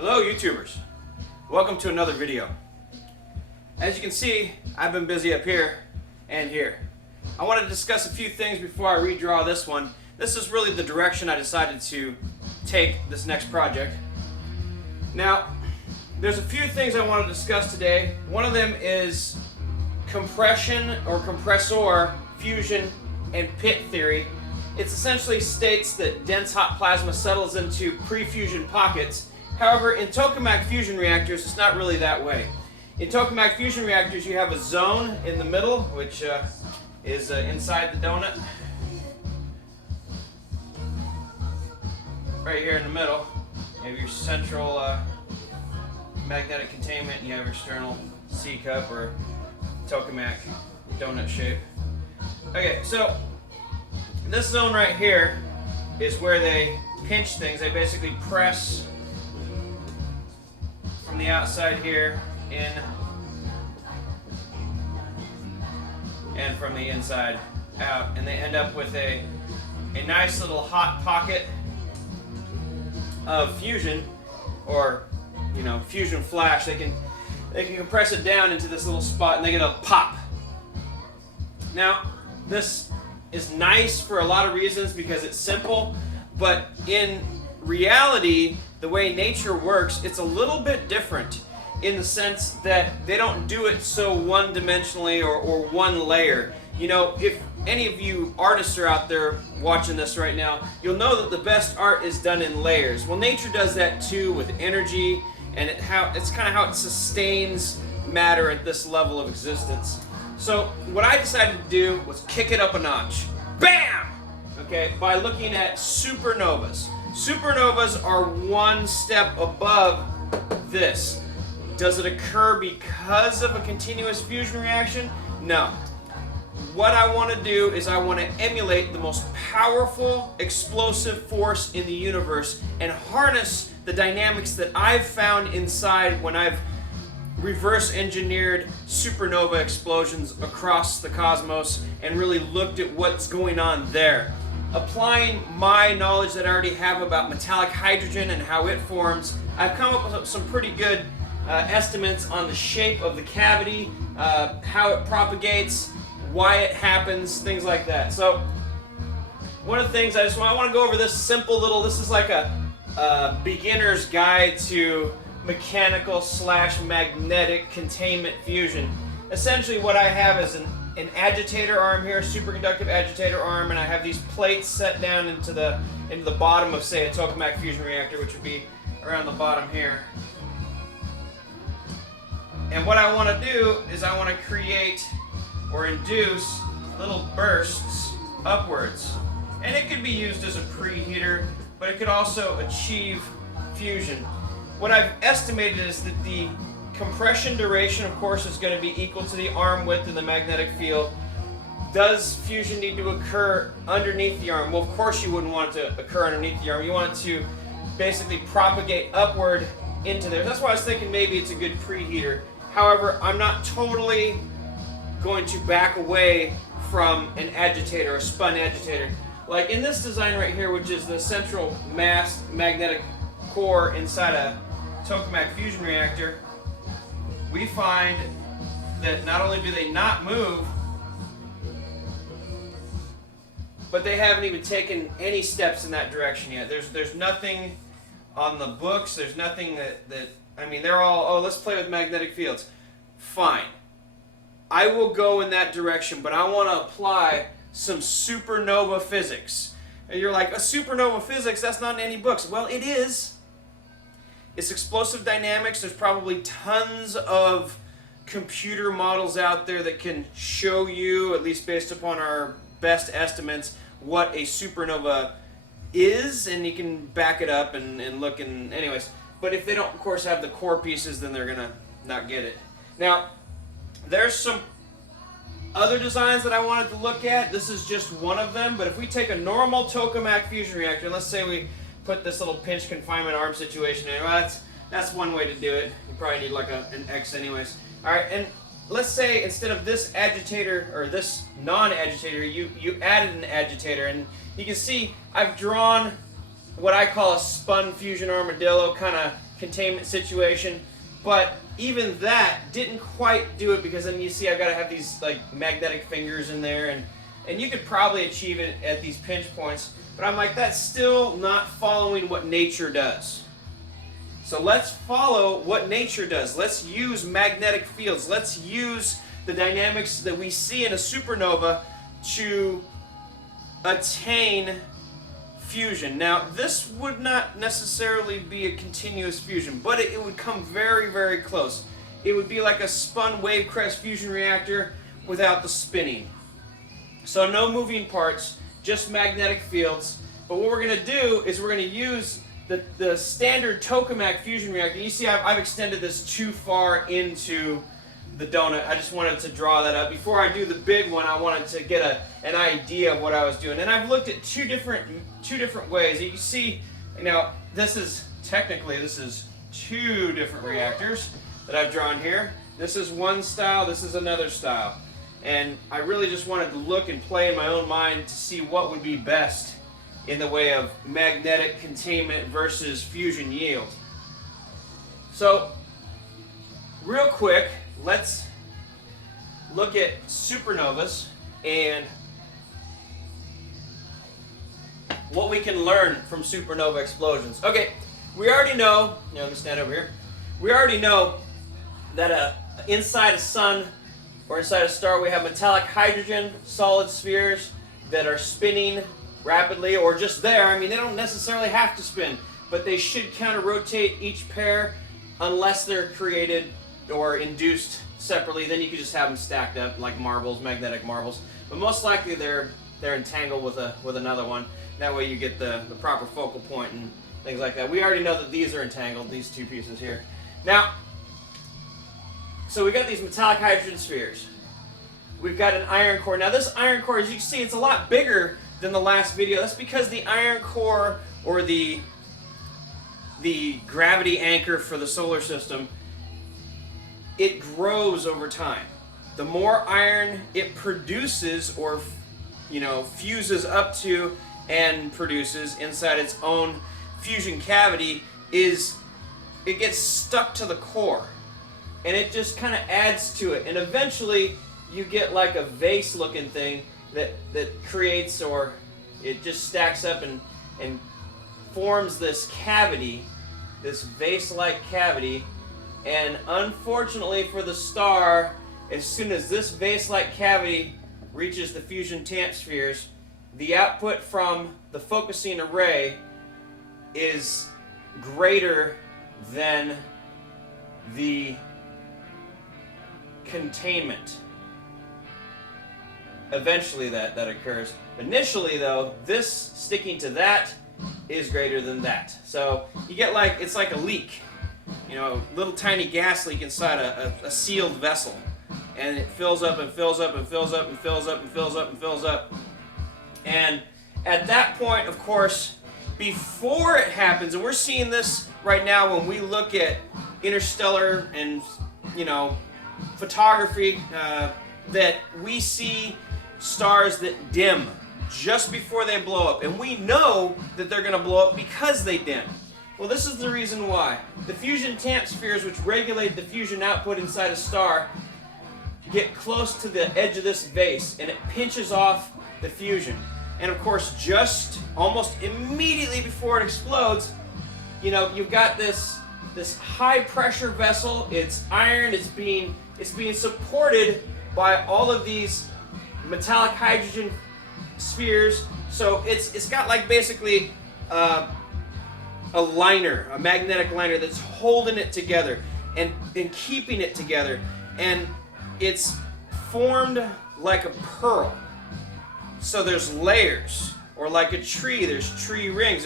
Hello YouTubers, welcome to another video. As you can see, I've been busy up here and here. I wanted to discuss a few things before I redraw this one. This is really the direction I decided to take this next project. Now, there's a few things I want to discuss today. One of them is compression or compressor fusion and pit theory. It essentially states that dense hot plasma settles into pre-fusion pockets. However, in Tokamak fusion reactors, it's not really that way. In Tokamak fusion reactors, you have a zone in the middle, which is inside the donut. Right here in the middle, you have your central magnetic containment, and you have your external C-cup or Tokamak donut shape. Okay, so this zone right here is where they pinch things. They basically press from the outside here in and from the inside out, and they end up with a nice little hot pocket of fusion, or fusion flash. They can compress it down into this little spot and they get a pop. Now this is nice for a lot of reasons because it's simple, but in reality, the way nature works, it's a little bit different in the sense that they don't do it so one-dimensionally or one layer. If any of you artists are out there watching this right now, you'll know that the best art is done in layers. Well, nature does that too with energy, and it's kind of how it sustains matter at this level of existence. So what I decided to do was kick it up a notch. Bam! Okay, by looking at supernovas. Supernovas are one step above this. Does it occur because of a continuous fusion reaction? No. What I want to do is I want to emulate the most powerful explosive force in the universe and harness the dynamics that I've found inside when I've reverse engineered supernova explosions across the cosmos and really looked at what's going on there. Applying my knowledge that I already have about metallic hydrogen and how it forms, I've come up with some pretty good estimates on the shape of the cavity, how it propagates, why it happens, things like that. So one of the things I want to go over this simple little, this is like a beginner's guide to mechanical / magnetic containment fusion. Essentially what I have is an agitator arm here, superconductive agitator arm, and I have these plates set down into the bottom of, say, a Tokamak fusion reactor, which would be around the bottom here. And what I want to do is I want to create or induce little bursts upwards. And it could be used as a preheater, but it could also achieve fusion. What I've estimated is that the compression duration, of course, is going to be equal to the arm width in the magnetic field. Does fusion need to occur underneath the arm? Well, of course you wouldn't want it to occur underneath the arm. You want it to basically propagate upward into there. That's why I was thinking maybe it's a good preheater. However, I'm not totally going to back away from an agitator, a spun agitator. Like in this design right here, which is the central mass magnetic core inside a Tokamak fusion reactor, we find that not only do they not move, but they haven't even taken any steps in that direction yet. There's nothing on the books, there's nothing that I mean, they're all, oh, let's play with magnetic fields. Fine. I will go in that direction, but I want to apply some supernova physics. And you're like, a supernova physics, that's not in any books. Well, it is. It's explosive dynamics. There's probably tons of computer models out there that can show you, at least based upon our best estimates, what a supernova is, and you can back it up and look. And anyways, but if they don't, of course, have the core pieces, then they're gonna not get it. Now, there's some other designs that I wanted to look at. This is just one of them, but if we take a normal Tokamak fusion reactor, and let's say we put this little pinch confinement arm situation in, well, that's one way to do it. You probably need like an X anyways. All right, and let's say instead of this agitator, or this non-agitator, you added an agitator, and you can see I've drawn what I call a spun fusion armadillo, kind of containment situation, but even that didn't quite do it, because then you see I've got to have these like magnetic fingers in there, and you could probably achieve it at these pinch points, but I'm like, that's still not following what nature does. So let's follow what nature does. Let's use magnetic fields. Let's use the dynamics that we see in a supernova to attain fusion. Now, this would not necessarily be a continuous fusion, but it would come very, very close. It would be like a spun wave crest fusion reactor without the spinning. So no moving parts, just magnetic fields. But what we're going to do is we're going to use the standard Tokamak fusion reactor. You see I've extended this too far into the donut. I just wanted to draw that up. Before I do the big one, I wanted to get an idea of what I was doing. And I've looked at two different ways. You can see, now this is two different reactors that I've drawn here. This is one style, this is another style. And I really just wanted to look and play in my own mind to see what would be best in the way of magnetic containment versus fusion yield. So, real quick, let's look at supernovas and what we can learn from supernova explosions. Okay, we already know, let me stand over here. We already know that inside a sun or inside a star we have metallic hydrogen solid spheres that are spinning rapidly, or just there. I mean, they don't necessarily have to spin, but they should counter-rotate each pair unless they're created or induced separately. Then you could just have them stacked up like marbles, magnetic marbles. But most likely they're entangled with another one. That way you get the proper focal point and things like that. We already know that these are entangled, these two pieces here. Now, so we got these metallic hydrogen spheres. We've got an iron core. Now this iron core, as you can see, it's a lot bigger than the last video. That's because the iron core, or the gravity anchor for the solar system, it grows over time. The more iron it produces, or fuses up to and produces inside its own fusion cavity, it gets stuck to the core, and it just kind of adds to it, and eventually you get like a vase looking thing that creates, or it just stacks up and forms this cavity, this vase-like cavity. And unfortunately for the star, as soon as this vase-like cavity reaches the fusion tamp spheres, the output from the focusing array is greater than the containment. Eventually that occurs. Initially though, this sticking to that is greater than that. So you get it's like a leak. A little tiny gas leak inside a sealed vessel. And it fills up and fills up and fills up and fills up and fills up and fills up. And at that point, of course, before it happens, and we're seeing this right now when we look at interstellar and photography, that we see stars that dim just before they blow up, and we know that they're going to blow up because they dim. Well, this is the reason why. The fusion tamp spheres, which regulate the fusion output inside a star, get close to the edge of this vase, and it pinches off the fusion. And of course, just almost immediately before it explodes, you've got this high pressure vessel. It's iron. It's being supported by all of these metallic hydrogen spheres. So it's got basically a liner, a magnetic liner that's holding it together and keeping it together. And it's formed like a pearl. So there's layers, or like a tree, there's tree rings.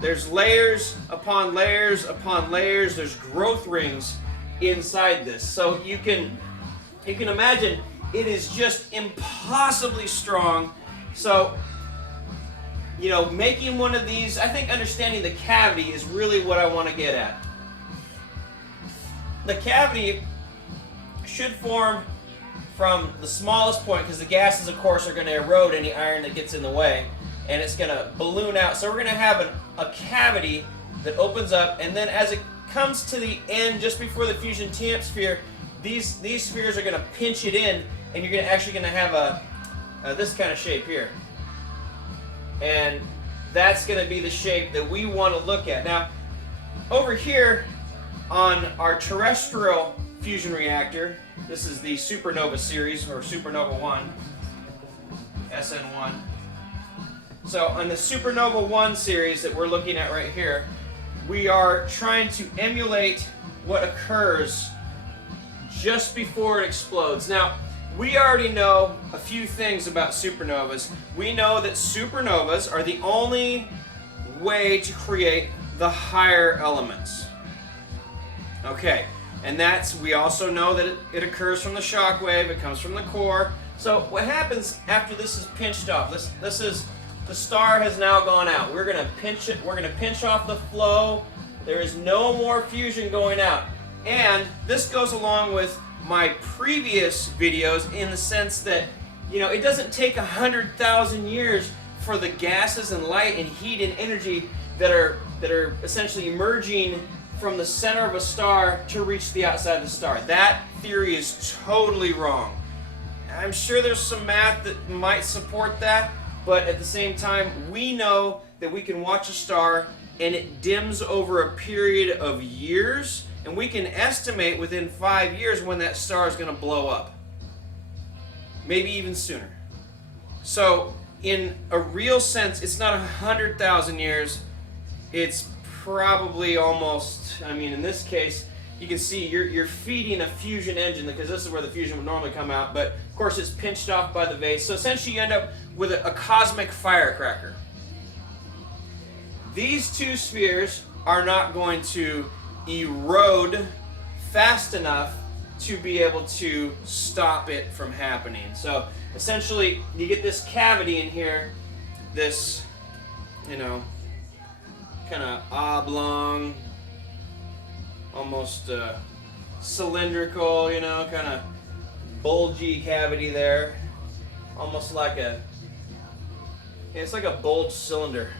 There's layers upon layers upon layers. There's growth rings inside this. So you can imagine it is just impossibly strong. So, making one of these, I think understanding the cavity is really what I want to get at. The cavity should form from the smallest point, because the gases, of course, are going to erode any iron that gets in the way, and it's going to balloon out. So we're going to have a cavity that opens up, and then as it comes to the end just before the fusion TM sphere, these spheres are going to pinch it in, and you're actually going to have this kind of shape here. And that's going to be the shape that we want to look at. Now, over here on our terrestrial fusion reactor, this is the supernova series, or supernova 1, SN1. So on the supernova 1 series that we're looking at right here, we are trying to emulate what occurs just before it explodes. Now, we already know a few things about supernovas. We know that supernovas are the only way to create the higher elements. Okay, and we also know that it occurs from the shock wave, it comes from the core. So what happens after this is pinched off? This is, the star has now gone out. We're gonna pinch it, we're gonna pinch off the flow. There is no more fusion going out. And this goes along with my previous videos in the sense that, you know, it doesn't take 100,000 years for the gases and light and heat and energy that are essentially emerging from the center of a star to reach the outside of the star. That theory is totally wrong. I'm sure there's some math that might support that, but at the same time, we know that we can watch a star and it dims over a period of years, and we can estimate within 5 years when that star is going to blow up. Maybe even sooner. So, in a real sense, it's not 100,000 years. It's probably almost, I mean, in this case, you can see you're feeding a fusion engine, because this is where the fusion would normally come out, but of course it's pinched off by the vase. So essentially you end up with a cosmic firecracker. These two spheres are not going to erode fast enough to be able to stop it from happening. So essentially you get this cavity in here, this, you know, kind of oblong, almost cylindrical, you know, kind of bulgy cavity there, almost like it's like a bulged cylinder.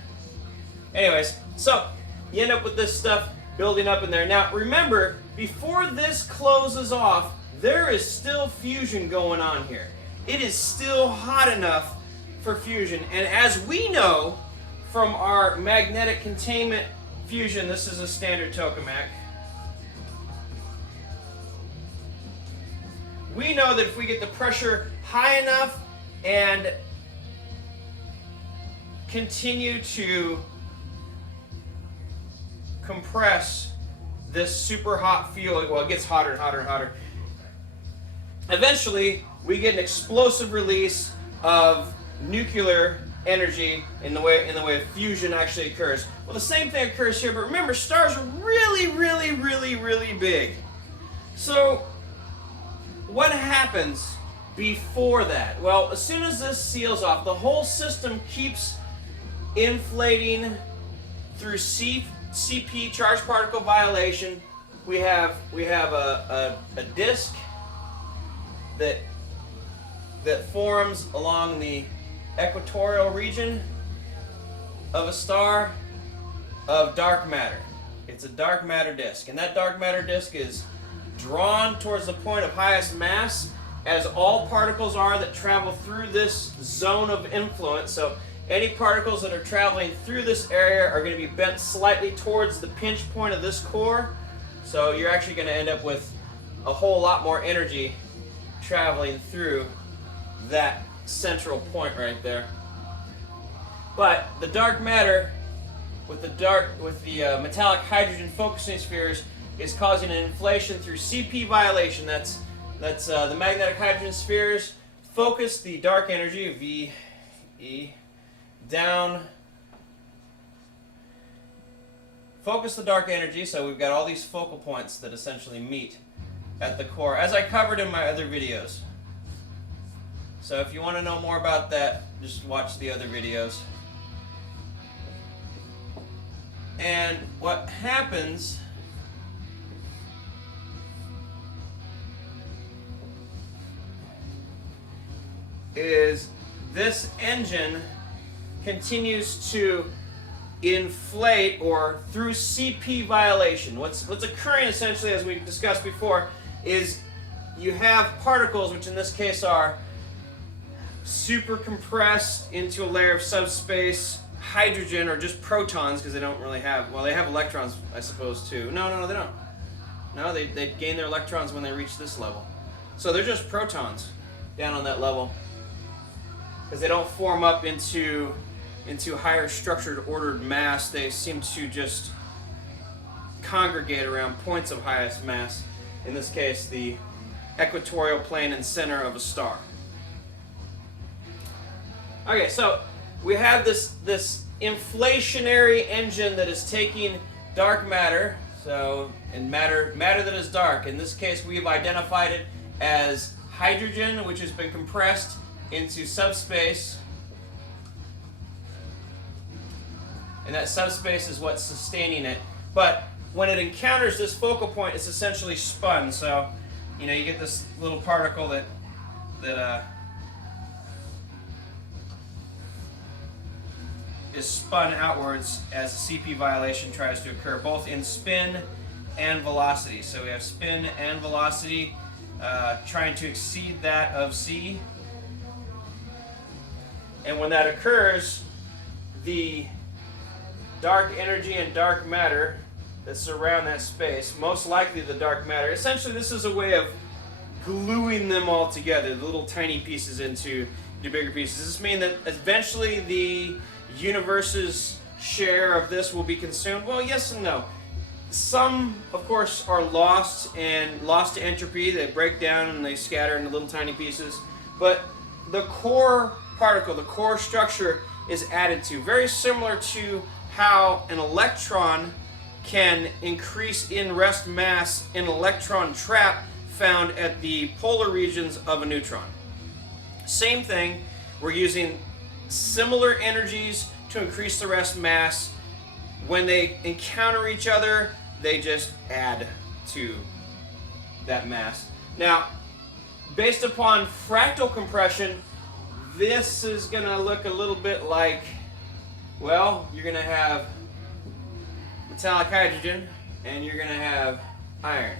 Anyways, so you end up with this stuff building up in there. Now remember, before this closes off, there is still fusion going on here. It is still hot enough for fusion, and as we know from our magnetic containment fusion, this is a standard Tokamak, we know that if we get the pressure high enough and continue to compress this super hot fuel, well, it gets hotter and hotter and hotter. Eventually, we get an explosive release of nuclear energy in the way of fusion actually occurs. Well, the same thing occurs here, but remember, stars are really, really, really, really big. So what happens before that? Well, as soon as this seals off, the whole system keeps inflating through CP, charged particle violation. We have a disk that forms along the equatorial region of a star of dark matter. It's a dark matter disk, and that dark matter disk is drawn towards the point of highest mass, as all particles are that travel through this zone of influence. So any particles that are traveling through this area are going to be bent slightly towards the pinch point of this core. So you're actually going to end up with a whole lot more energy traveling through that central point right there. But the dark matter with the metallic hydrogen focusing spheres is causing an inflation through CP violation. That's the magnetic hydrogen spheres focus the dark energy VE down. Focus the dark energy, so we've got all these focal points that essentially meet at the core, as I covered in my other videos. So if you want to know more about that, just watch the other videos. And what happens is this engine continues to inflate, or through CP violation. What's occurring essentially, as we discussed before, is you have particles, which in this case are super compressed into a layer of subspace hydrogen, or just protons, because they don't really have, well, they have electrons, I suppose, too. No, they don't. No, they gain their electrons when they reach this level. So they're just protons down on that level, because they don't form up into higher structured ordered mass. They seem to just congregate around points of highest mass, in this case the equatorial plane and center of a star. Okay, so we have this inflationary engine that is taking dark matter, and matter that is dark. In this case, we've identified it as hydrogen, which has been compressed into subspace, and that subspace is what's sustaining it. But when it encounters this focal point, it's essentially spun. So, you get this little particle that is spun outwards as a CP violation tries to occur, both in spin and velocity. So we have spin and velocity trying to exceed that of C. And when that occurs, the dark energy and dark matter that surround that space, most likely the dark matter, essentially this is a way of gluing them all together, the little tiny pieces into the bigger pieces. Does this mean that eventually the universe's share of this will be consumed? Well, yes and no. Some, of course, are lost to entropy. They break down and they scatter into little tiny pieces. But the core particle, the core structure, is added to. Very similar to how an electron can increase in rest mass in an electron trap found at the polar regions of a neutron. Same thing, we're using similar energies to increase the rest mass. When they encounter each other, they just add to that mass. Now, based upon fractal compression, this is going to look a little bit like, well, you're going to have metallic hydrogen and you're going to have iron,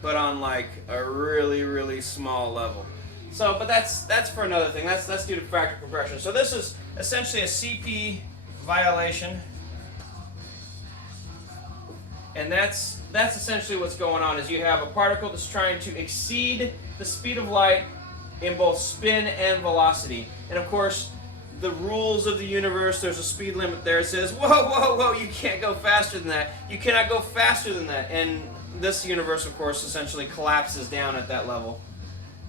but on like a really, really small level. So, but that's for another thing. That's due to fractal compression. So this is essentially a CP violation, and that's essentially what's going on. Is you have a particle that's trying to exceed the speed of light in both spin and velocity. And of course, the rules of the universe, there's a speed limit there. It says, whoa, you can't go faster than that. You cannot go faster than that. And this universe, of course, essentially collapses down at that level.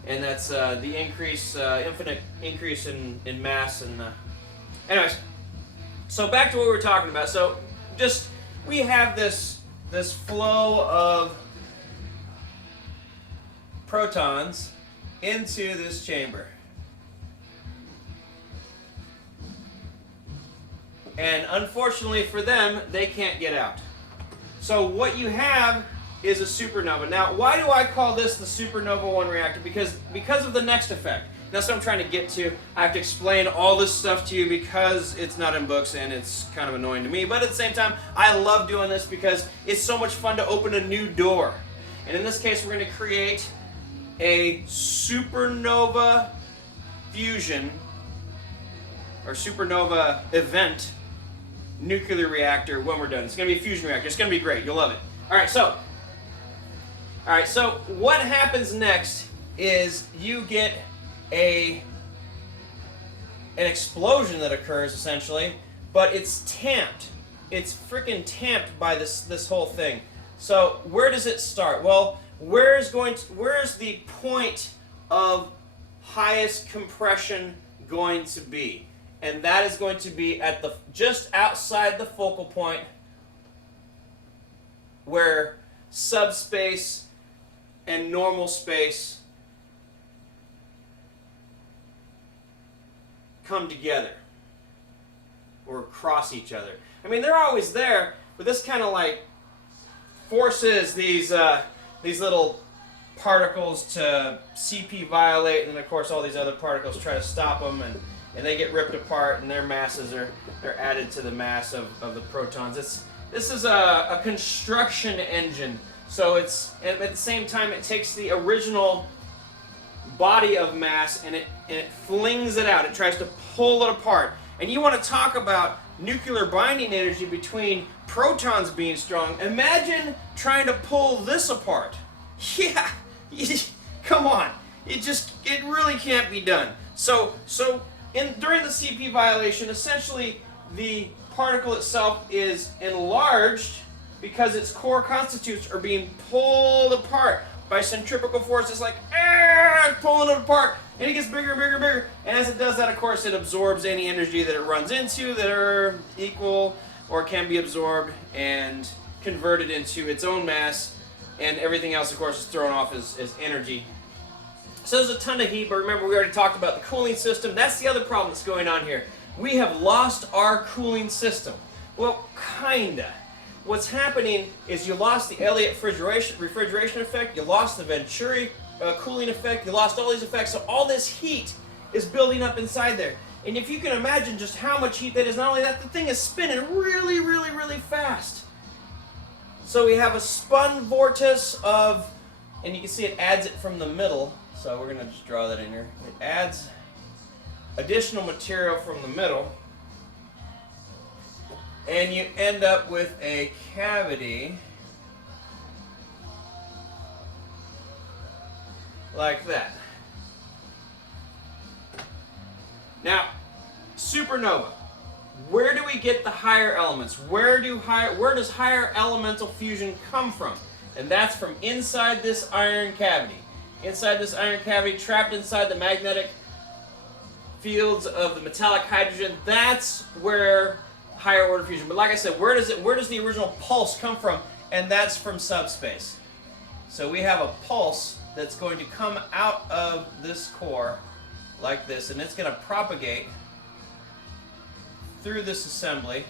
And that's the increase, infinite increase in mass. And anyways, so back to what we were talking about. So just, we have this flow of protons into this chamber. And unfortunately for them, they can't get out. So what you have is a supernova. Now, why do I call this the supernova 1 reactor? Because of the next effect. That's what I'm trying to get to. I have to explain all this stuff to you because it's not in books and it's kind of annoying to me. But at the same time, I love doing this because it's so much fun to open a new door. And in this case, we're going to create a supernova fusion or supernova event nuclear reactor when we're done. It's going to be a fusion reactor. It's going to be great. You'll love it. All right, so what happens next is you get an explosion that occurs essentially, but it's tamped. It's freaking tamped by this whole thing. So where does it start? Well, where's the point of highest compression going to be? And that is going to be at just outside the focal point where subspace and normal space come together or cross each other. I mean, they're always there, but this kind of like forces these little particles to CP violate, and then of course all these other particles try to stop them, and they get ripped apart, and their masses are added to the mass of the protons. This is a construction engine, so it's at the same time it takes the original body of mass and it flings it out. It tries to pull it apart. And you want to talk about nuclear binding energy between protons being strong. Imagine trying to pull this apart. Yeah, come on. It really can't be done. So during the CP violation, essentially the particle itself is enlarged because its core constituents are being pulled apart by centrifugal forces, like pulling it apart, and it gets bigger and bigger and bigger. And as it does that, of course, it absorbs any energy that it runs into that are equal or can be absorbed and converted into its own mass, and everything else, of course, is thrown off as energy. So there's a ton of heat, but remember, we already talked about the cooling system. That's the other problem that's going on here. We have lost our cooling system. Well, kinda. What's happening is you lost the Elliott refrigeration effect, you lost the Venturi cooling effect, you lost all these effects, so all this heat is building up inside there. And if you can imagine just how much heat that is, not only that, the thing is spinning really, really, really fast. So we have a spun vortex of, and you can see it adds it from the middle, so we're going to just draw that in here. It adds additional material from the middle, and you end up with a cavity like that. Now, supernova. Where do we get the higher elements? Where does higher elemental fusion come from? And that's from inside this iron cavity. Inside this iron cavity, trapped inside the magnetic fields of the metallic hydrogen, that's where higher order fusion. But like I said, where does the original pulse come from? And that's from subspace. So we have a pulse that's going to come out of this core like this, and it's going to propagate through this assembly.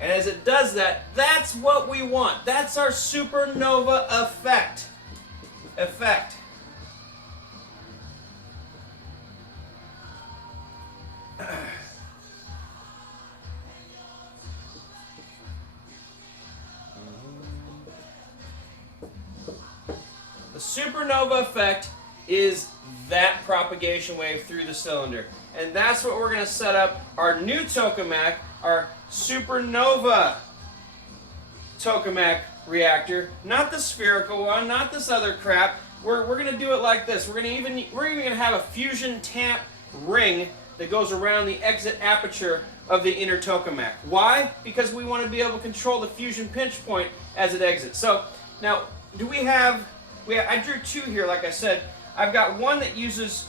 And as it does that, that's what we want. That's our supernova effect. The supernova effect is that propagation wave through the cylinder. And that's what we're going to set up our new Tokamak, our supernova Tokamak reactor. Not the spherical one, not this other crap. We're going to do it like this. We're even going to have a fusion tap ring that goes around the exit aperture of the inner Tokamak. Why? Because we want to be able to control the fusion pinch point as it exits. So now, I drew two here, like I said. I've got one that uses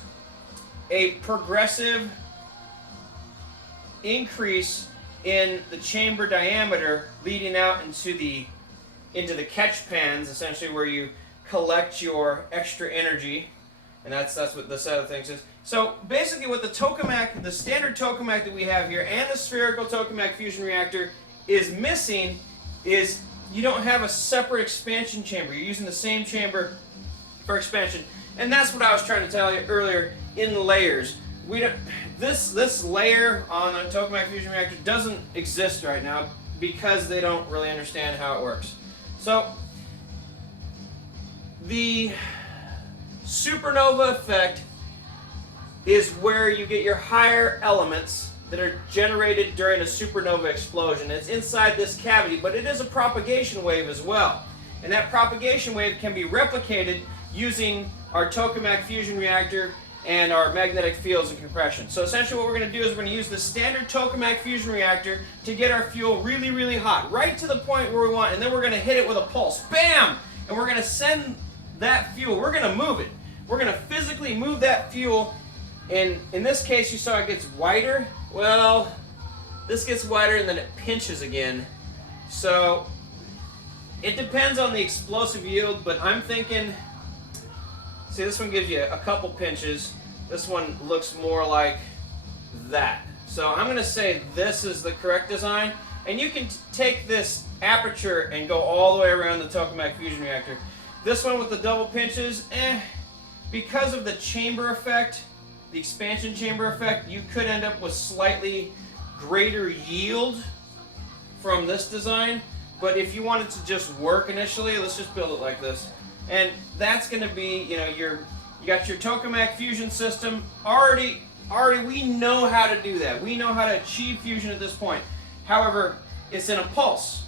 a progressive increase in the chamber diameter leading out into the catch pans, essentially where you collect your extra energy, and that's what this other thing is. So basically what the Tokamak, the standard Tokamak that we have here, and the spherical Tokamak fusion reactor is missing is you don't have a separate expansion chamber. You're using the same chamber for expansion. And that's what I was trying to tell you earlier in layers. This layer on the Tokamak fusion reactor doesn't exist right now because they don't really understand how it works. So the supernova effect is where you get your higher elements that are generated during a supernova explosion. It's inside this cavity, but it is a propagation wave as well. And that propagation wave can be replicated using our Tokamak fusion reactor and our magnetic fields and compression. So essentially what we're going to do is we're going to use the standard Tokamak fusion reactor to get our fuel really, really hot, right to the point where we want, and then we're going to hit it with a pulse. Bam! And we're going to send that fuel, we're going to move it. We're going to physically move that fuel, and in this case you saw it gets wider. Well, this gets wider and then it pinches again. So it depends on the explosive yield, but I'm thinking, see, this one gives you a couple pinches. This one looks more like that. So I'm going to say this is the correct design. And you can take this aperture and go all the way around the Tokamak fusion reactor. This one with the double pinches, because of the chamber effect, the expansion chamber effect, you could end up with slightly greater yield from this design. But if you want it to just work initially, let's just build it like this. And that's going to be, you know, you got your Tokamak fusion system already. We know how to do that. We know how to achieve fusion at this point. However, it's in a pulse.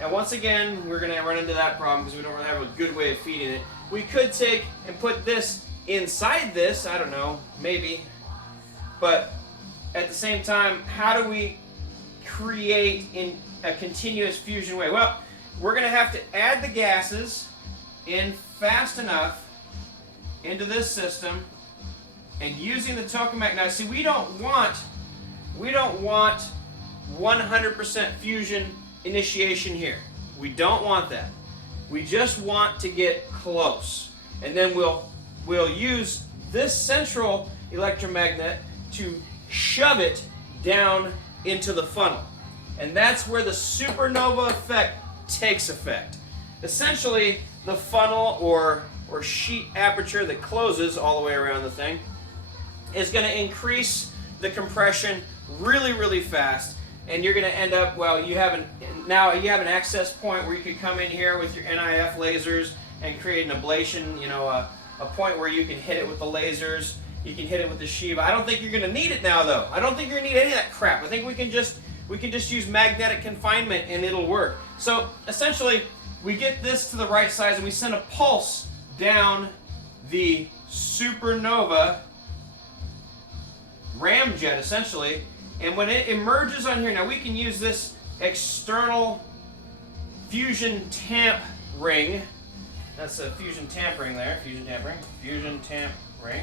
And once again, we're going to run into that problem because we don't really have a good way of feeding it. We could take and put this inside this, I don't know, maybe. But at the same time, how do we create in a continuous fusion way? Well, we're going to have to add the gases in fast enough into this system, and using the Tokamak. Now, see, we don't want 100% fusion initiation here. We don't want that. We just want to get close, and then we'll use this central electromagnet to shove it down into the funnel. And that's where the supernova effect takes effect. Essentially, the funnel or sheet aperture that closes all the way around the thing is going to increase the compression really, really fast. And you're going to end up, well, you have an access point where you could come in here with your NIF lasers and create an ablation, you know, a point where you can hit it with the lasers. You can hit it with the Shiva. I don't think you're going to need it now, though. I don't think you're going to need any of that crap. I think we can just use magnetic confinement and it'll work. So essentially, we get this to the right size and we send a pulse down the supernova ramjet, essentially. And when it emerges on here, now we can use this external fusion tamp ring. That's a fusion tamp ring there. Fusion tamp ring. Fusion tamp ring.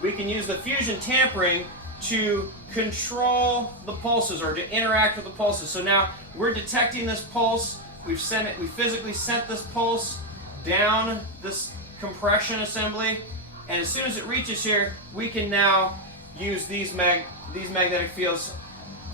We can use the fusion tamp ring to control the pulses or to interact with the pulses. So now we're detecting this pulse. We physically sent this pulse down this compression assembly, and as soon as it reaches here, we can now use these magnetic fields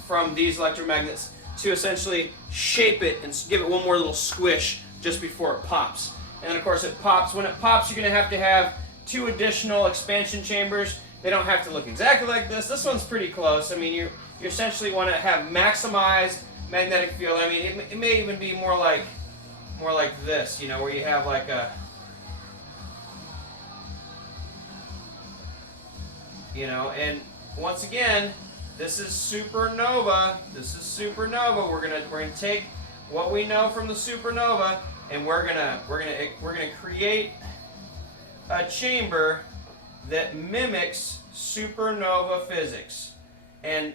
from these electromagnets to essentially shape it and give it one more little squish just before it pops. And then of course it pops. When it pops, you're going to have 2 additional expansion chambers. They don't have to look exactly like this. This one's pretty close. I mean, you essentially want to have maximized magnetic field. I mean, it may even be more like this, you know, where you have like a, you know, and once again, this is supernova. This is supernova. We're gonna take what we know from the supernova, and we're gonna create a chamber that mimics supernova physics. And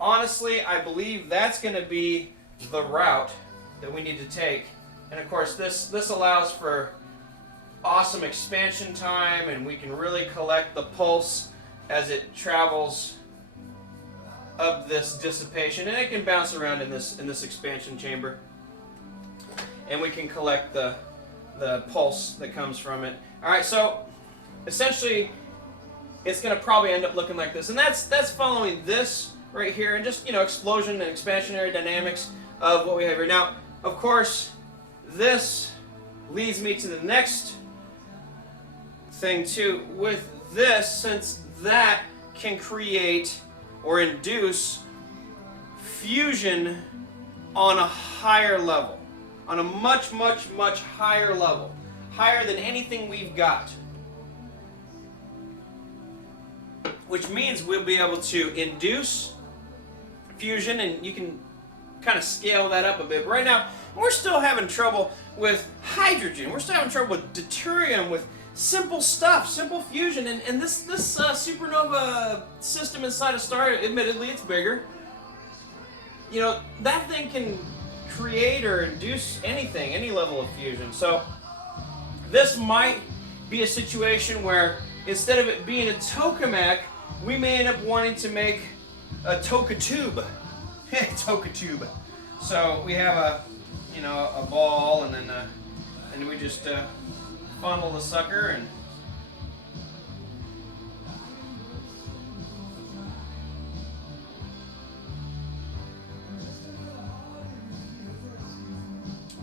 honestly, I believe that's going to be the route that we need to take. And of course, this allows for awesome expansion time, and we can really collect the pulse as it travels up this dissipation, and it can bounce around in this expansion chamber, and we can collect the pulse that comes from it. All right, so essentially, it's going to probably end up looking like this, and that's following this right here, and just, you know, explosion and expansionary dynamics of what we have here. Now, of course, this leads me to the next thing too. With this, since that can create or induce fusion on a higher level, on a much, much, much higher level, higher than anything we've got, which means we'll be able to induce fusion, and you can kind of scale that up a bit. But right now, we're still having trouble with hydrogen. We're still having trouble with deuterium, with simple stuff, simple fusion. And this supernova system inside a star, admittedly, it's bigger. You know, that thing can create or induce anything, any level of fusion. So this might be a situation where instead of it being a tokamak, we may end up wanting to make a toka tube. Toka tube. So we have a ball, and then we just funnel the sucker, and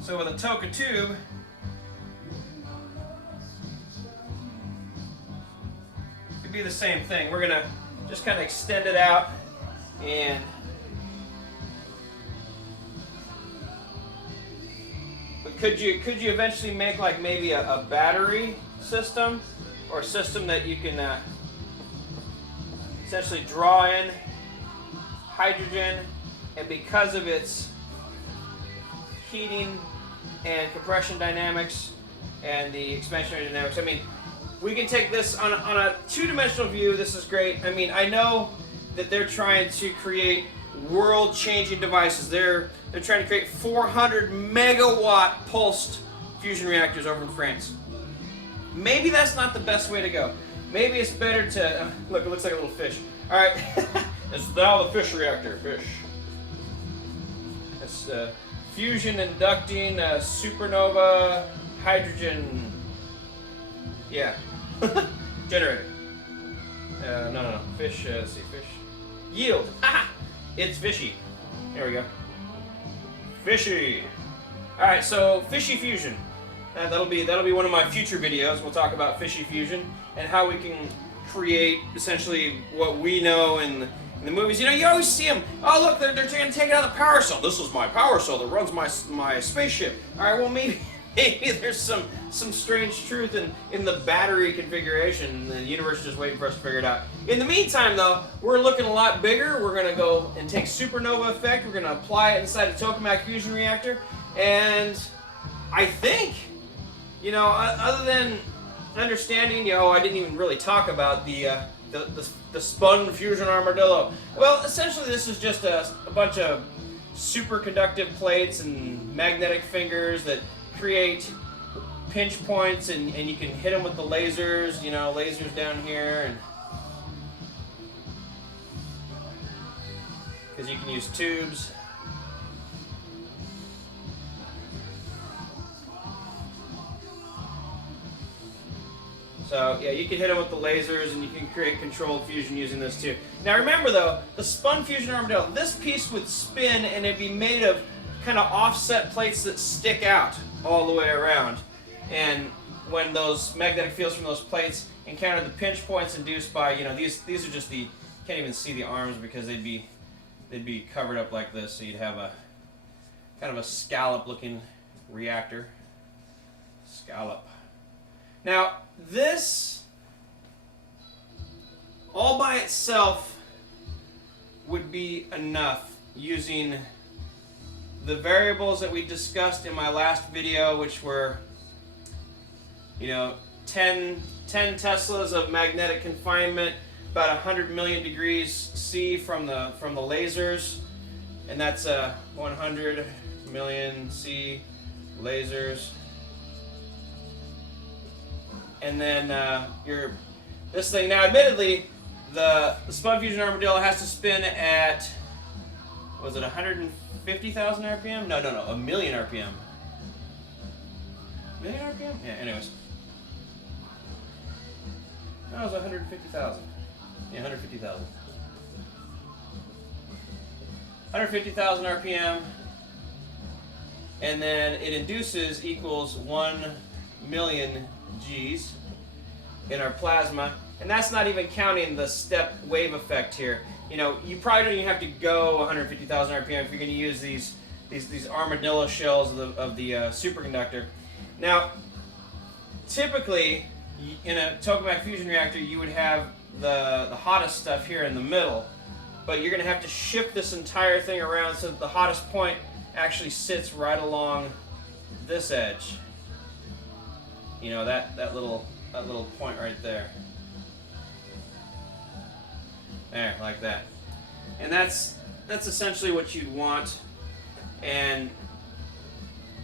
so with a toka tube, be the same thing. We're gonna just kind of extend it out and but could you eventually make like maybe a battery system or a system that you can essentially draw in hydrogen, and because of its heating and compression dynamics and the expansionary dynamics, I mean, we can take this on a two-dimensional view. This is great. I mean, I know that they're trying to create world-changing devices. They're trying to create 400 megawatt pulsed fusion reactors over in France. Maybe that's not the best way to go. Maybe it's better to look. It looks like a little fish. All right, it's now the fish reactor. Fish. It's fusion inducting supernova hydrogen. Yeah. Generator. No. Fish. Let's see. Fish. Yield. It's fishy. There we go. Fishy. All right. So fishy fusion. That'll be one of my future videos. We'll talk about fishy fusion and how we can create essentially what we know in the movies. You know, you always see them. Oh, look, they're going to take out the power cell. This is my power cell that runs my spaceship. All right. Well, maybe there's some strange truth in the battery configuration. The universe is just waiting for us to figure it out. In the meantime, though, we're looking a lot bigger. We're going to go and take supernova effect. We're going to apply it inside a Tokamak fusion reactor. And I think, you know, other than understanding, you know, I didn't even really talk about the spun fusion armadillo. Well, essentially, this is just a bunch of superconductive plates and magnetic fingers that create pinch points, and you can hit them with the lasers, you know, lasers down here, and because you can use tubes. So yeah, you can hit them with the lasers, and you can create controlled fusion using this too. Now remember though, the spun fusion armadillo, this piece would spin and it'd be made of kind of offset plates that stick out all the way around. And when those magnetic fields from those plates encounter the pinch points induced by, you know, these are just the, can't even see the arms because they'd be covered up like this, so you'd have a kind of a scallop looking reactor. Scallop. Now this all by itself would be enough using the variables that we discussed in my last video, which were, you know, 10 Teslas of magnetic confinement, about 100 million degrees C from the lasers, and that's 100 million C lasers. And then this thing. Now, admittedly, the spun fusion armadillo has to spin at, was it 150,000 RPM? No, a million RPM. Million RPM? Yeah, anyways. No, it was 150,000. Yeah, 150,000. 150,000 RPM. And then it induces equals 1 million G's in our plasma. And that's not even counting the step wave effect here. You know, you probably don't even have to go 150,000 RPM if you're going to use these armadillo shells of the superconductor. Now, typically, in a Tokamak fusion reactor, you would have the hottest stuff here in the middle, but you're going to have to shift this entire thing around so that the hottest point actually sits right along this edge. You know, that little point right there. There, like that. And that's essentially what you'd want. And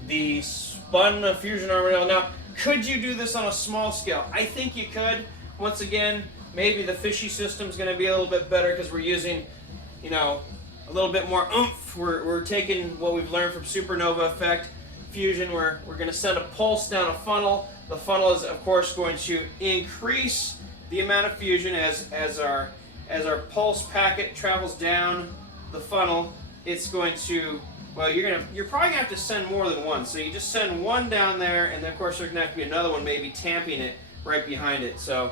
the spun fusion armadillo. Now, could you do this on a small scale? I think you could. Once again, maybe the fishy system's going to be a little bit better because we're using, you know, a little bit more oomph. We're taking what we've learned from supernova effect fusion. We're going to send a pulse down a funnel. The funnel is, of course, going to increase the amount of fusion as our pulse packet travels down the funnel. It's going to, well, you're probably gonna have to send more than one. So you just send one down there, and then of course there's gonna have to be another one maybe tamping it right behind it. So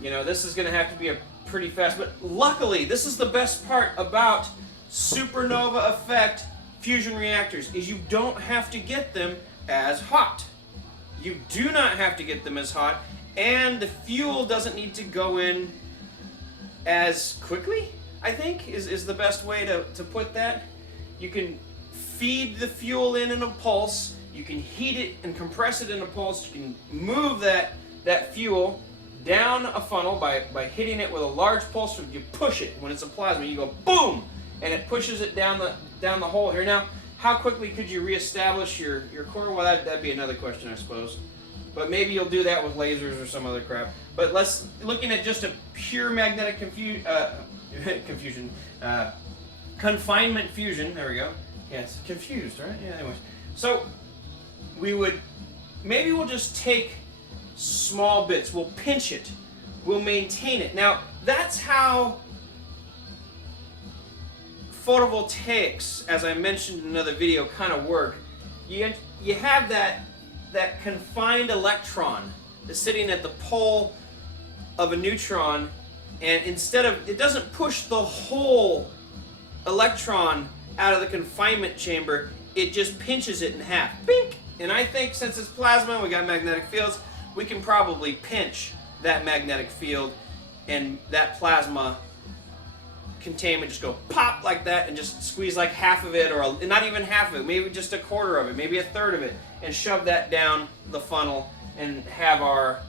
You know, this is going to have to be a pretty fast, but luckily, this is the best part about supernova effect fusion reactors, is you don't have to get them as hot. You do not have to get them as hot, and the fuel doesn't need to go in as quickly, I think, is the best way to put that. You can feed the fuel in a pulse, you can heat it and compress it in a pulse, you can move that fuel down a funnel by hitting it with a large pulse. You push it when it's a plasma, you go boom, and it pushes it down the hole here. Now, how quickly could you reestablish your core? Well, that'd be another question, I suppose. But maybe you'll do that with lasers or some other crap. But looking at just a pure magnetic confinement fusion. There we go. Yeah, it's confused, right? Yeah. Anyways, so maybe we'll just take small bits. We'll pinch it. We'll maintain it. Now, that's how photovoltaics, as I mentioned in another video, kind of work. You have that confined electron that's sitting at the pole of a neutron, and instead of, it doesn't push the whole electron out of the confinement chamber, it just pinches it in half. Bink! And I think since it's plasma, we got magnetic fields, we can probably pinch that magnetic field and that plasma containment, just go pop like that and just squeeze like half of it, or not even half of it, maybe just a quarter of it, maybe a third of it, and shove that down the funnel and have our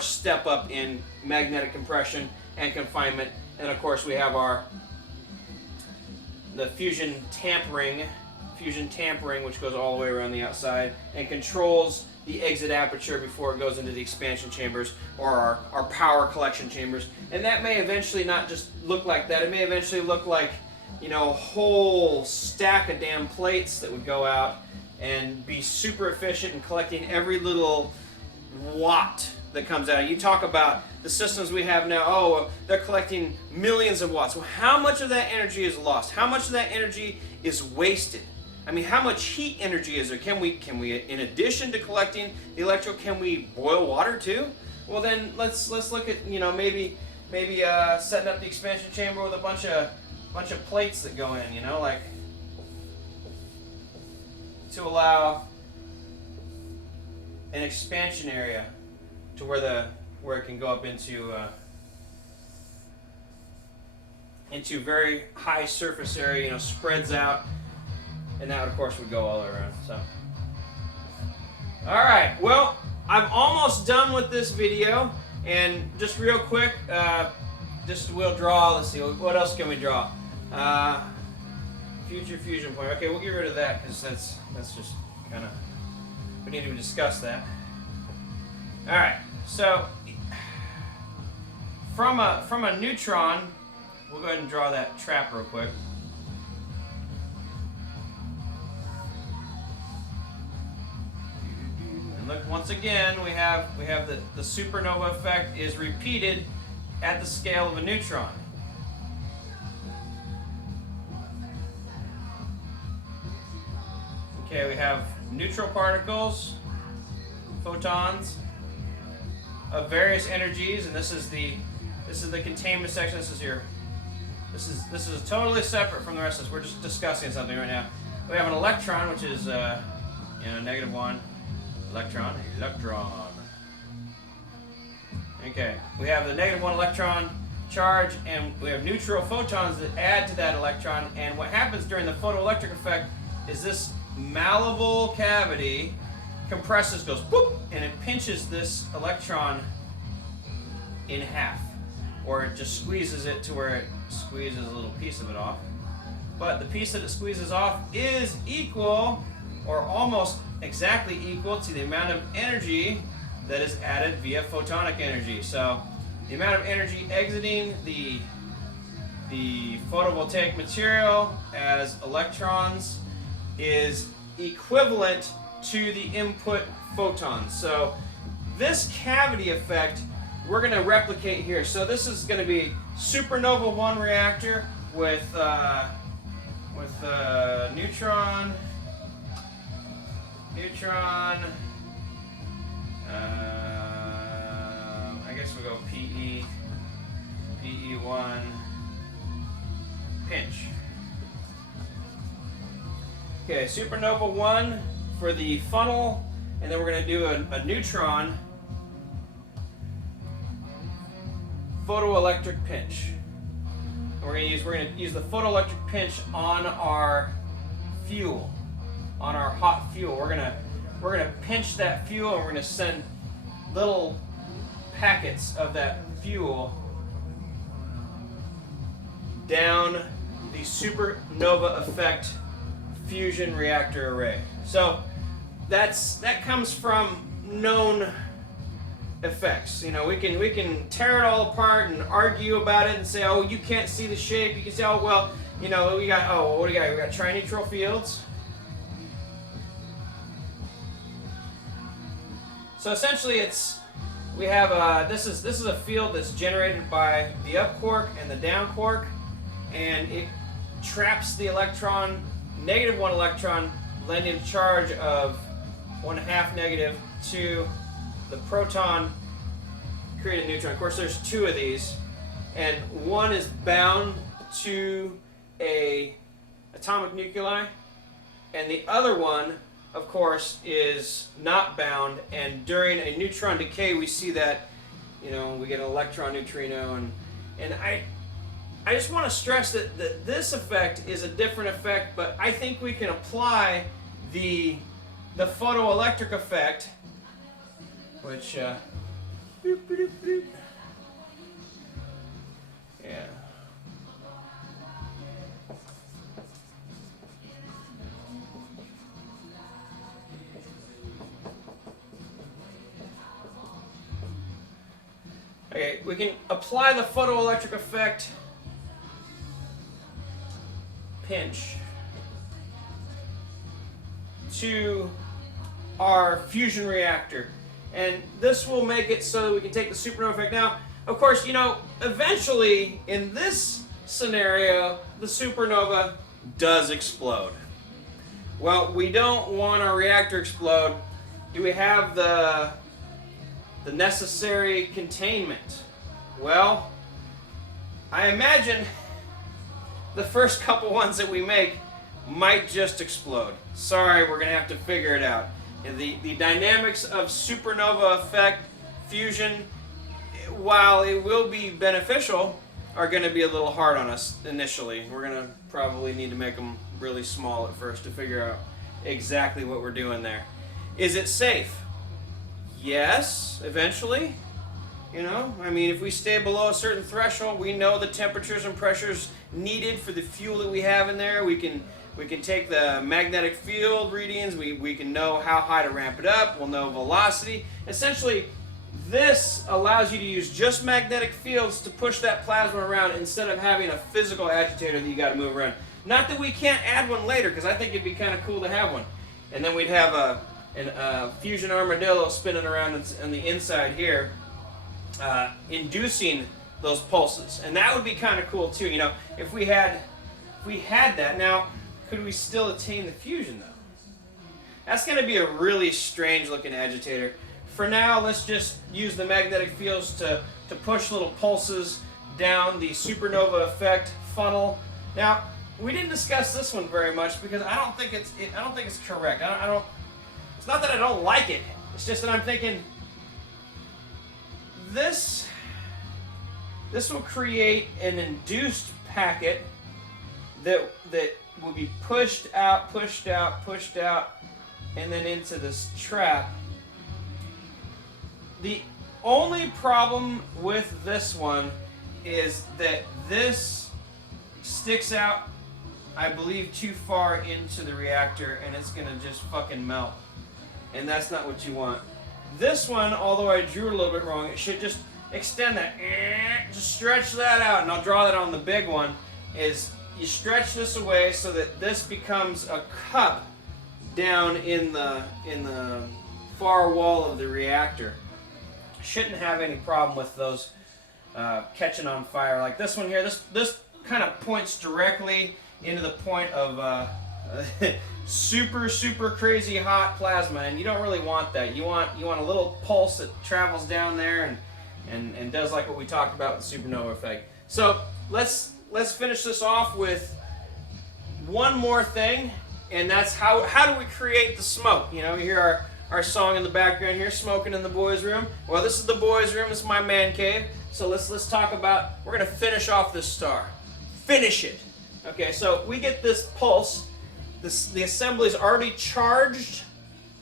step up in magnetic compression and confinement. And of course we have the fusion tampering, which goes all the way around the outside and controls the exit aperture before it goes into the expansion chambers, or our power collection chambers. And that may eventually not just look like that. It may eventually look like, you know, a whole stack of damn plates that would go out and be super efficient in collecting every little watt that comes out. You talk about the systems we have now, oh, they're collecting millions of watts. Well, how much of that energy is lost? How much of that energy is wasted? I mean, how much heat energy is there? Can we, in addition to collecting the electron, can we boil water too? Well, then let's look at, you know, maybe setting up the expansion chamber with a bunch of plates that go in, you know, like to allow an expansion area to where it can go up into very high surface area, you know, spreads out. And that, of course, would go all around. So, all right. Well, I'm almost done with this video, and just real quick, we'll draw. Let's see, what else can we draw? Future fusion point. Okay, we'll get rid of that because that's just kind of, we need to discuss that. All right. So, from a neutron, we'll go ahead and draw that trap real quick. Look, once again, we have the supernova effect is repeated at the scale of a neutron. Okay, we have neutral particles, photons of various energies, and this is the containment section. This is totally separate from the rest of this. We're just discussing something right now. We have an electron, which is -1. Electron. Okay, we have the -1 electron charge, and we have neutral photons that add to that electron. And what happens during the photoelectric effect is this malleable cavity compresses, goes boop, and it pinches this electron in half, or it just squeezes it to where it squeezes a little piece of it off. But the piece that it squeezes off is equal, or almost exactly equal, to the amount of energy that is added via photonic energy. So the amount of energy exiting the photovoltaic material as electrons is equivalent to the input photons. So this cavity effect we're going to replicate here. So this is going to be supernova 1 reactor with neutron. I guess we'll go PE, PE1, pinch. Okay, supernova 1 for the funnel, and then we're going to do a neutron photoelectric pinch. And we're going to use the photoelectric pinch on our fuel, on our hot fuel. We're going to pinch that fuel, and we're going to send little packets of that fuel down the supernova effect fusion reactor array. So that comes from known effects. You know, we can tear it all apart and argue about it and say, oh, you can't see the shape. You can say, oh, well, you know, we got, oh, what do we got? We got trineutral fields. So essentially, we have this is a field that's generated by the up quark and the down quark, and it traps the electron, -1 electron, lending a charge of 1/2 negative to the proton, create a neutron. Of course, there's 2 of these, and one is bound to a atomic nuclei, and the other one, of course, is not bound. And during a neutron decay, we see that, you know, we get an electron neutrino, and I just want to stress that this effect is a different effect, but I think we can apply the photoelectric effect, which boop, boop, boop. Yeah. Okay, we can apply the photoelectric effect pinch to our fusion reactor, and this will make it so that we can take the supernova effect. Now, of course, you know, eventually in this scenario, the supernova does explode. Well, we don't want our reactor to explode. Do we have the necessary containment? Well, I imagine the first couple ones that we make might just explode. Sorry, we're going to have to figure it out. And the dynamics of supernova effect fusion, while it will be beneficial, are going to be a little hard on us initially. We're going to probably need to make them really small at first to figure out exactly what we're doing there. Is it safe? Yes, eventually. You know, I mean, if we stay below a certain threshold, we know the temperatures and pressures needed for the fuel that we have in there. We can take the magnetic field readings. We can know how high to ramp it up. We'll know velocity. Essentially, this allows you to use just magnetic fields to push that plasma around instead of having a physical agitator that you got to move around. Not that we can't add one later, because I think it'd be kind of cool to have one. And then we'd have a fusion armadillo spinning around on the inside here, inducing those pulses, and that would be kind of cool too. You know, if we had that. Now, could we still attain the fusion though? That's going to be a really strange looking agitator. For now, let's just use the magnetic fields to push little pulses down the supernova effect funnel. Now, we didn't discuss this one very much because I don't think it's correct. I don't. It's not that I don't like it. It's just that I'm thinking this will create an induced packet that will be pushed out, and then into this trap. The only problem with this one is that this sticks out, I believe, too far into the reactor, and it's gonna just fucking melt. And that's not what you want. This one, although I drew it a little bit wrong, it should just extend that, just stretch that out, and I'll draw that on the big one, is you stretch this away so that this becomes a cup down in the far wall of the reactor. Shouldn't have any problem with those catching on fire. Like this one here, this kind of points directly into the point of super crazy hot plasma, and you don't really want that. You want a little pulse that travels down there and does like what we talked about with the supernova effect. So let's finish this off with one more thing, and that's how do we create the smoke? You know, you hear our song in the background here, Smoking in the Boys' Room. Well, this is the boys' room. This is my man cave. So let's talk about, we're going to finish off this star. Finish it. Okay, so we get this pulse. The assembly is already charged.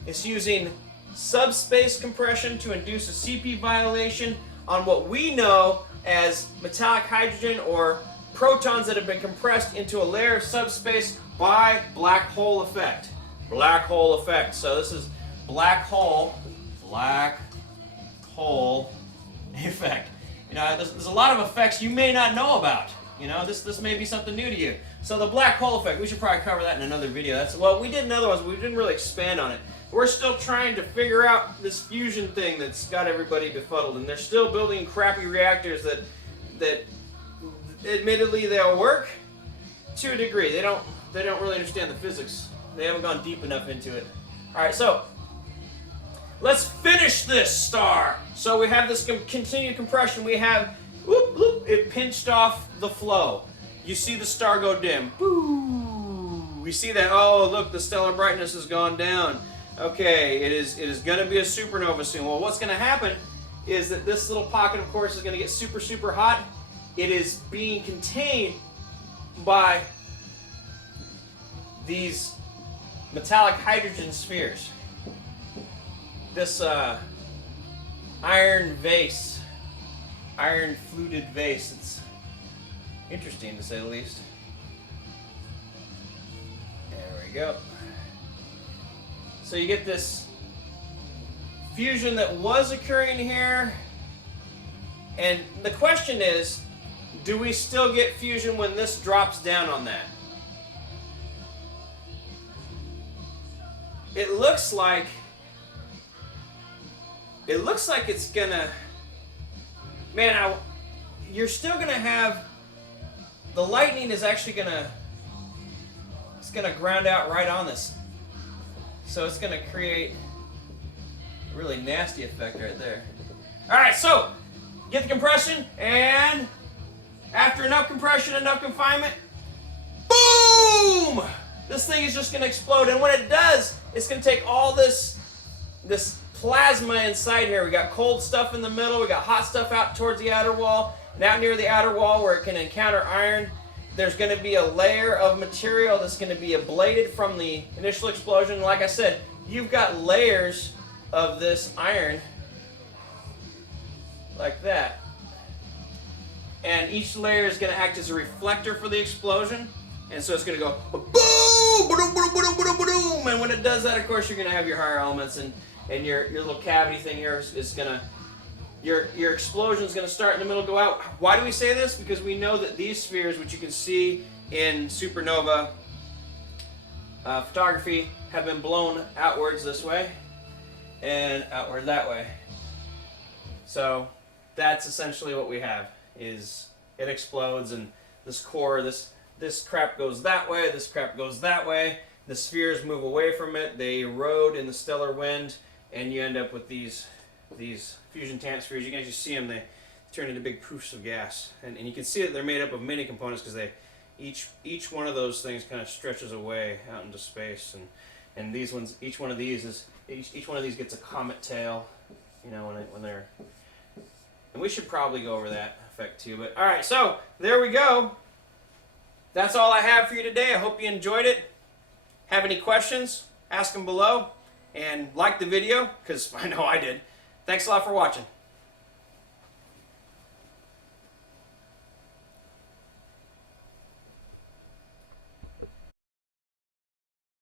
It's using subspace compression to induce a CP violation on what we know as metallic hydrogen or protons that have been compressed into a layer of subspace by black hole effect. Black hole effect. So this is black hole effect. You know, there's a lot of effects you may not know about. You know, this may be something new to you. So the black hole effect, we should probably cover that in another video. Well, we did another one, but we didn't really expand on it. We're still trying to figure out this fusion thing that's got everybody befuddled, and they're still building crappy reactors that admittedly they'll work to a degree. They don't really understand the physics. They haven't gone deep enough into it. All right, so let's finish this star. So we have this continued compression. We have, whoop, whoop, it pinched off the flow. You see the star go dim. Boo! We see that, oh, look, the stellar brightness has gone down. Okay, it is going to be a supernova soon. Well, what's going to happen is that this little pocket, of course, is going to get super, super hot. It is being contained by these metallic hydrogen spheres. This iron vase, iron fluted vase. It's interesting to say the least. There we go. So you get this fusion that was occurring here, and the question is, do we still get fusion when this drops down on that? It looks like it's gonna, man, you're still gonna have, the lightning is actually gonna, it's gonna ground out right on this. So it's gonna create a really nasty effect right there. All right, so get the compression, and after enough compression, enough confinement, boom! This thing is just gonna explode, and when it does, it's gonna take all this plasma inside here. We got cold stuff in the middle, we got hot stuff out towards the outer wall, and out near the outer wall where it can encounter iron, there's going to be a layer of material that's going to be ablated from the initial explosion. Like I said, you've got layers of this iron like that. And each layer is going to act as a reflector for the explosion. And so it's going to go boom, boom, boom, boom, boom, boom. And when it does that, of course, you're going to have your higher elements, and your little cavity thing here is going to, your explosion is going to start in the middle, go out. Why do we say this? Because we know that these spheres, which you can see in supernova photography, have been blown outwards this way and outward that way. So that's essentially what we have, is it explodes, and this core, this crap goes that way, this crap goes that way, the spheres move away from it, they erode in the stellar wind, and you end up with these fusion tank spheres. You can actually see them, they turn into big poofs of gas, and you can see that they're made up of many components, because each one of those things kind of stretches away out into space, and these ones, each one of these gets a comet tail, you know, when they're, and we should probably go over that effect too. But all right, so there we go. That's all I have for you today. I hope you enjoyed it. Have any questions? Ask them below, and like the video, because I know I did. Thanks a lot for watching.